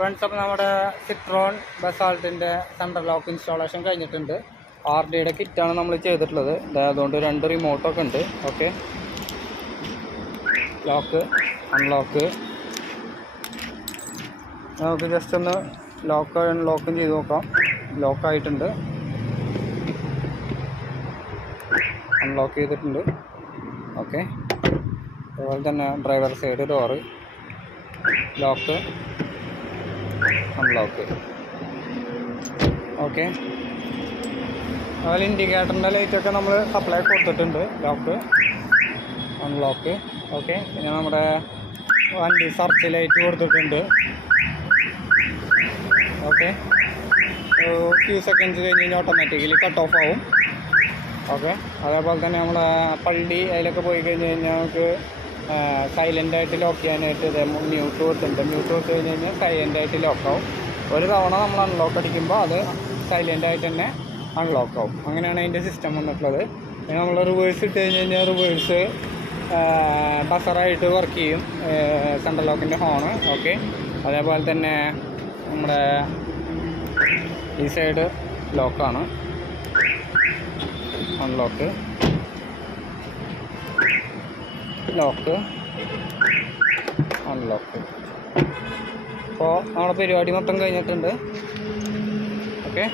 Friends, അപ്പോൾ നമ്മുടെ Citroen ബസാൾട്ടിൻ്റെ central lock installation കഴിഞ്ഞിട്ടുണ്ട്. RDയുടെ കിറ്റാണ് നമ്മൾ ചെയ്തിട്ടുള്ളത്. അതുകൊണ്ട് 2 റിമോട്ടൊക്കെ ഉണ്ട്. Okay, lock unlock. നമുക്ക് ജസ്റ്റ് ഒന്ന് അൺലോക്കും ചെയ്ത് നോക്കാം. ലോക്കായിട്ടുണ്ട്, അൺലോക്ക് ചെയ്തിട്ടുണ്ട്. ഓക്കെ, അതുപോലെ തന്നെ driver side door lock unlock. Okay, അതുപോലെ ഇൻഡിക്കേറ്ററിൻ്റെ ലൈറ്റൊക്കെ നമ്മൾ സപ്ലൈ കൊടുത്തിട്ടുണ്ട്. Lock unlock. ഓക്കെ, പിന്നെ നമ്മുടെ വണ്ടി സർച്ച് ലൈറ്റ് കൊടുത്തിട്ടുണ്ട്. ഓക്കെ, ഫ്യൂ സെക്കൻഡ്സ് കഴിഞ്ഞ് കഴിഞ്ഞാൽ ഓട്ടോമാറ്റിക്കലി കട്ട് ഓഫ് ആവും. ഓക്കെ, അതേപോലെ തന്നെ നമ്മുടെ പള്ളി അതിലൊക്കെ പോയി കഴിഞ്ഞ് കഴിഞ്ഞാൽ നമുക്ക് സൈലൻ്റായിട്ട് ലോക്ക് ചെയ്യാനായിട്ട് മ്യൂട്ട് കൊടുത്തിട്ടുണ്ട്. മ്യൂട്ട് കൊടുത്ത് കഴിഞ്ഞ് കഴിഞ്ഞാൽ സൈലൻ്റായിട്ട് ലോക്കാവും. ഒരു തവണ നമ്മൾ അൺലോക്ക് അടിക്കുമ്പോൾ അത് സൈലൻ്റായിട്ട് തന്നെ അൺലോക്കാവും. അങ്ങനെയാണ് അതിൻ്റെ സിസ്റ്റം വന്നിട്ടുള്ളത്. പിന്നെ നമ്മൾ റിവേഴ്സ് ഇട്ട് കഴിഞ്ഞ് കഴിഞ്ഞാൽ റിവേഴ്സ് ബസറായിട്ട് വർക്ക് ചെയ്യും, സെൻട്രൽ ലോക്കിൻ്റെ ഹോണ്. ഓക്കെ, അതേപോലെ തന്നെ നമ്മുടെ ഈ സൈഡ് ലോക്കാണ്, അൺലോക്ക് ലോക്ക് അൺലോക്ക്. അപ്പോൾ നമ്മുടെ പരിപാടി മൊത്തം കഴിഞ്ഞിട്ടുണ്ട്. ഓക്കെ.